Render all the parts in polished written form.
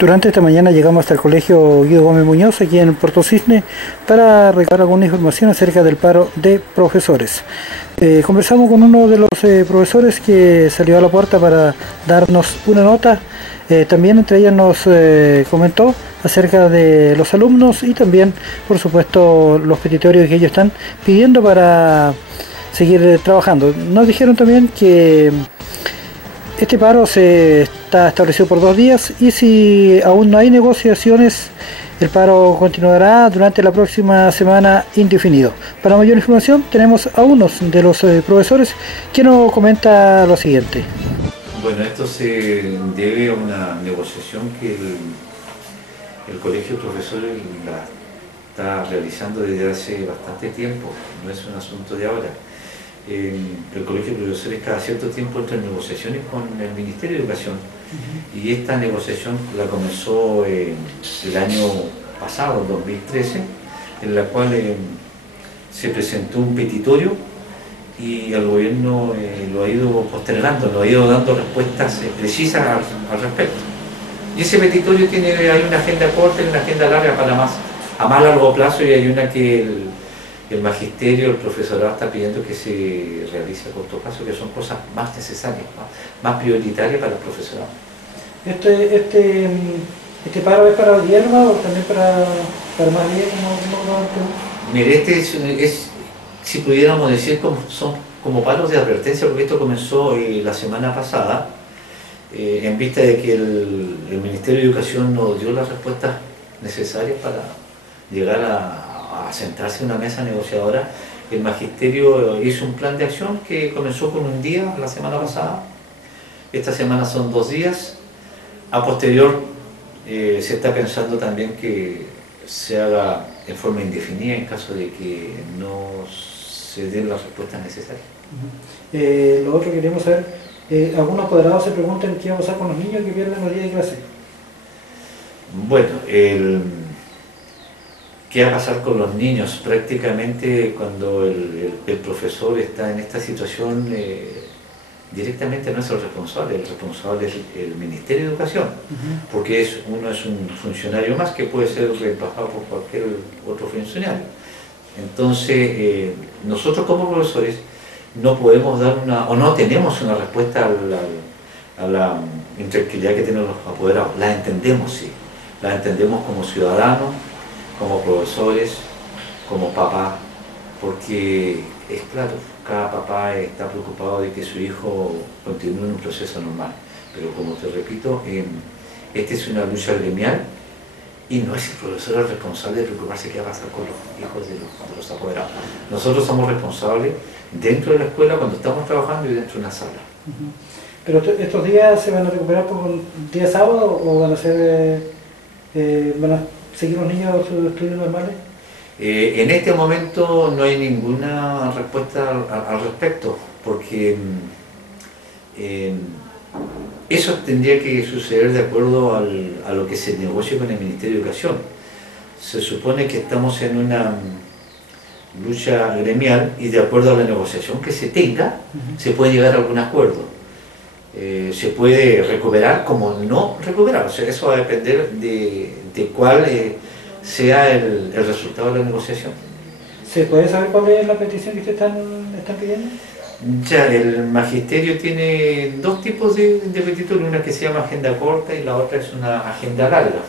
Durante esta mañana llegamos hasta el colegio Guido Gómez Muñoz, aquí en Puerto Cisne, para recabar alguna información acerca del paro de profesores. Conversamos con uno de los profesores que salió a la puerta para darnos una nota. También entre ellas nos comentó acerca de los alumnos y también, por supuesto, los petitorios que ellos están pidiendo para seguir trabajando. Nos dijeron también que este paro se está establecido por 2 días y si aún no hay negociaciones, el paro continuará durante la próxima semana indefinido. Para mayor información tenemos a uno de los profesores que nos comenta lo siguiente. Bueno, esto se debe a una negociación que el Colegio de Profesores la está realizando desde hace bastante tiempo, no es un asunto de ahora. El Colegio de Profesores cada cierto tiempo entra en negociaciones con el Ministerio de Educación y esta negociación la comenzó el año pasado, 2013, en la cual se presentó un petitorio y el gobierno lo ha ido postergando, lo ha ido dando respuestas precisas al respecto. Y ese petitorio hay una agenda corta y una agenda larga a más largo plazo, y hay una que el magisterio, el profesorado está pidiendo que se realice a corto plazo, que son cosas más necesarias, más prioritarias para el profesorado. ¿Este paro es para hoy día o también para más días? Mire, si pudiéramos decir, son como paros de advertencia, porque esto comenzó la semana pasada, en vista de que el Ministerio de Educación nos dio las respuestas necesarias para llegar a sentarse en una mesa negociadora. El magisterio hizo un plan de acción que comenzó con un día la semana pasada. Esta semana son 2 días. A posterior se está pensando también que se haga en forma indefinida en caso de que no se den las respuestas necesarias. Lo otro que queremos saber, algunos apoderados se preguntan qué va a pasar con los niños que pierden los días de clase. Bueno, ¿qué va a pasar con los niños? Prácticamente cuando el profesor está en esta situación, directamente no es el responsable es el Ministerio de Educación, porque uno es un funcionario más que puede ser reemplazado por cualquier otro funcionario. Entonces, nosotros como profesores no podemos dar no tenemos una respuesta a la intranquilidad que tienen los apoderados. La entendemos, sí, la entendemos como ciudadanos, como profesores, como papá, porque es claro, cada papá está preocupado de que su hijo continúe en un proceso normal, pero como te repito, esta es una lucha gremial y no es el profesor el responsable de preocuparse qué va a pasar con los hijos de los apoderados. Nosotros somos responsables dentro de la escuela cuando estamos trabajando y dentro de una sala. ¿Pero estos días se van a recuperar por un día sábado o van a seguir los niños sus estudios normales? En este momento no hay ninguna respuesta al respecto, porque eso tendría que suceder de acuerdo a lo que se negocie con el Ministerio de Educación. Se supone que estamos en una lucha gremial y de acuerdo a la negociación que se tenga, se puede llegar a algún acuerdo. Se puede recuperar como no recuperar, o sea, eso va a depender de cuál sea el resultado de la negociación. ¿Se puede saber cuál es la petición que ustedes están pidiendo? Ya, el magisterio tiene 2 tipos de petitorios, una que se llama agenda corta y la otra es una agenda larga.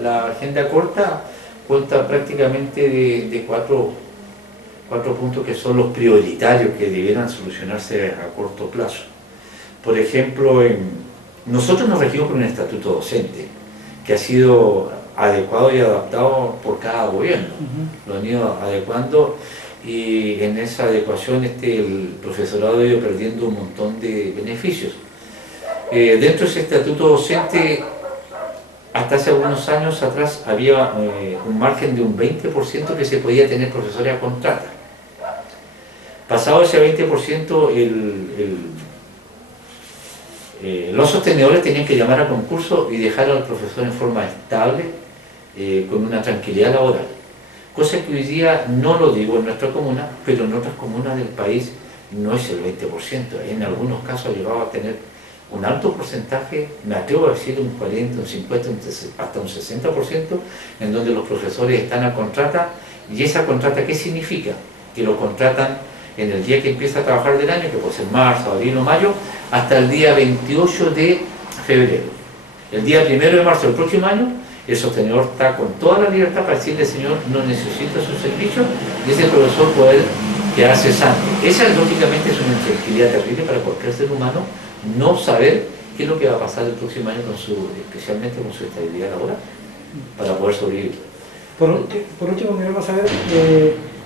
La agenda corta cuenta prácticamente de cuatro puntos que son los prioritarios que debieran solucionarse a corto plazo. Por ejemplo, nosotros nos regimos por un estatuto docente que ha sido adecuado y adaptado por cada gobierno. Lo han ido adecuando y en esa adecuación el profesorado ha ido perdiendo un montón de beneficios. Dentro de ese estatuto docente, hasta hace algunos años atrás había un margen de un 20% que se podía tener profesores a contrata. Pasado ese 20%, los sostenedores tenían que llamar a concurso y dejar al profesor en forma estable, con una tranquilidad laboral. Cosa que hoy día no lo digo en nuestra comuna, pero en otras comunas del país no es el 20%. En algunos casos ha llegado a tener un alto porcentaje, me atrevo a decir un 40, un 50, hasta un 60%, en donde los profesores están a contrata. ¿Y esa contrata qué significa? Que lo contratan en el día que empieza a trabajar del año, que puede ser marzo, abril o mayo, hasta el día 28 de febrero. El día 1 de marzo del próximo año, el sostenedor está con toda la libertad para decirle: señor, no necesita su servicio, y ese profesor puede quedar cesante. Esa, lógicamente, es una intranquilidad terrible para cualquier ser humano, no saber qué es lo que va a pasar el próximo año, especialmente con su estabilidad laboral, para poder sobrevivir. Por último, queremos saber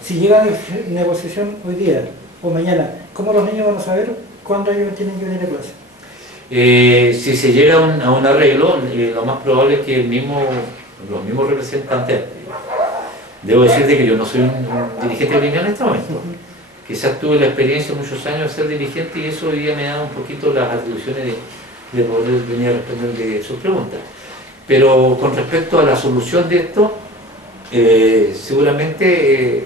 si llega a negociación hoy día o mañana, ¿cómo los niños van a saber cuándo ellos tienen que venir a clase? Si se llega a un arreglo, lo más probable es que los mismos representantes, debo decirte que yo no soy un dirigente gremial en este momento, quizás tuve la experiencia muchos años de ser dirigente, y eso hoy día me da un poquito las atribuciones de poder venir a responderle sus preguntas. Pero con respecto a la solución de esto, seguramente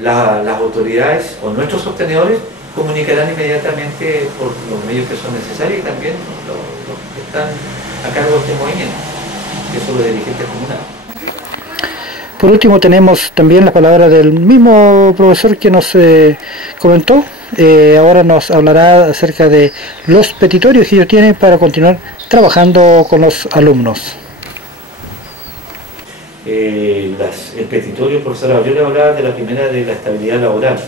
las autoridades o nuestros sostenedores comunicarán inmediatamente por los medios que son necesarios, y también los que están a cargo de este movimiento, que son los dirigentes comunales. Por último, tenemos también la palabra del mismo profesor que nos comentó. Ahora nos hablará acerca de los petitorios que ellos tienen para continuar trabajando con los alumnos. El petitorio, profesor, yo le hablaba de la primera, de la estabilidad laboral.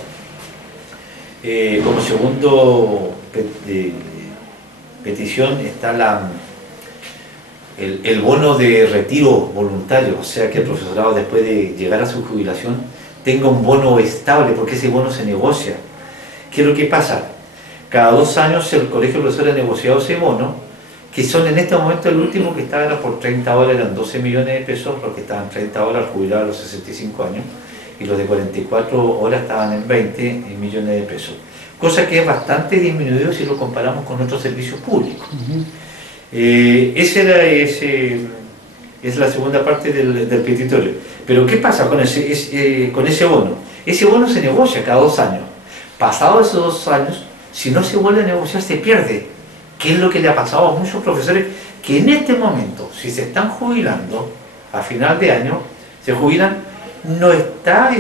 Como segundo petición está el bono de retiro voluntario, o sea que el profesorado, después de llegar a su jubilación, tenga un bono estable, porque ese bono se negocia. ¿Qué es lo que pasa? Cada 2 años el Colegio de Profesores ha negociado ese bono, que son en este momento, el último que estaba era por 30 horas, eran 12 millones de pesos, porque estaban 30 horas jubilados a los 65 años, y los de 44 horas estaban en 20 millones de pesos. Cosa que es bastante disminuido si lo comparamos con otros servicios públicos. Esa es la segunda parte del petitorio. Pero ¿qué pasa con ese bono? Ese bono se negocia cada 2 años. Pasados esos 2 años, si no se vuelve a negociar, se pierde. ¿Qué es lo que le ha pasado a muchos profesores que en este momento, si se están jubilando a final de año, se jubilan, no está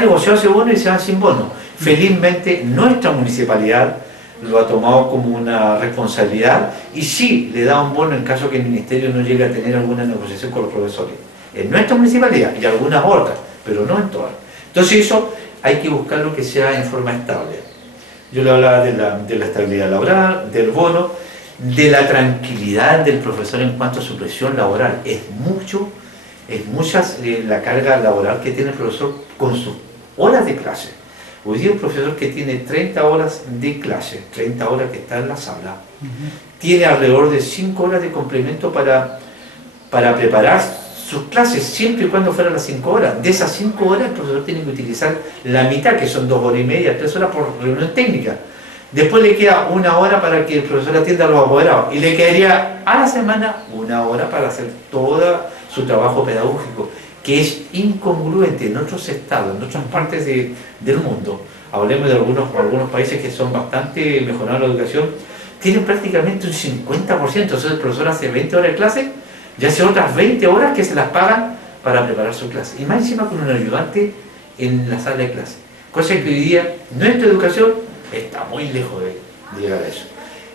negociado ese bono y se van sin bono? Felizmente nuestra municipalidad lo ha tomado como una responsabilidad, y sí le da un bono en caso que el ministerio no llegue a tener alguna negociación con los profesores. En nuestra municipalidad y algunas otras, pero no en todas. Entonces eso hay que buscarlo que sea en forma estable. Yo le hablaba de la estabilidad laboral, del bono, de la tranquilidad del profesor en cuanto a su presión laboral. Es mucha la carga laboral que tiene el profesor con sus horas de clase. Hoy día un profesor que tiene 30 horas de clase, 30 horas que está en la sala, tiene alrededor de 5 horas de complemento para preparar sus clases, siempre y cuando fueran las 5 horas. De esas 5 horas el profesor tiene que utilizar la mitad, que son 2 horas y media, 3 horas por reunión técnica. Después le queda 1 hora para que el profesor atienda a los apoderados, y le quedaría a la semana 1 hora para hacer todo su trabajo pedagógico, que es incongruente en otros estados, en otras partes del mundo. Hablemos de algunos países que son bastante mejorados en la educación, tienen prácticamente un 50%. Entonces el profesor hace 20 horas de clase, ya hace otras 20 horas que se las pagan para preparar su clase. Y más encima con un ayudante en la sala de clase. Cosa que hoy día nuestra educación está muy lejos de llegar a eso.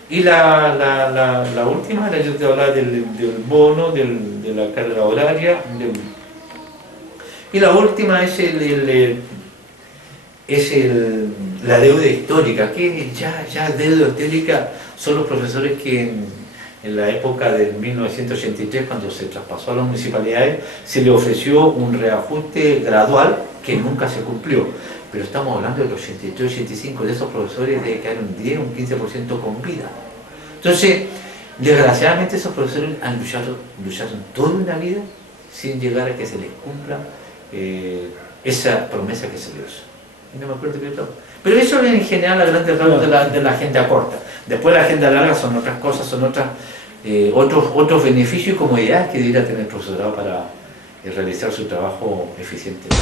Y la última, yo te hablaba del bono, de la carga horaria, y la última es la deuda histórica, que ya deuda histórica son los profesores que en la época de 1983, cuando se traspasó a las municipalidades, se le ofreció un reajuste gradual que nunca se cumplió. Pero estamos hablando del 83, 85, de esos profesores de quedar un 10, un 15% con vida. Entonces, desgraciadamente esos profesores lucharon toda una vida sin llegar a que se les cumpla esa promesa que se les hizo. No me acuerdo qué todo. Pero eso es en general a grandes rasgos de la agenda corta. Después la agenda larga son otras cosas, son otros beneficios y comodidades que debería tener el profesorado para realizar su trabajo eficientemente.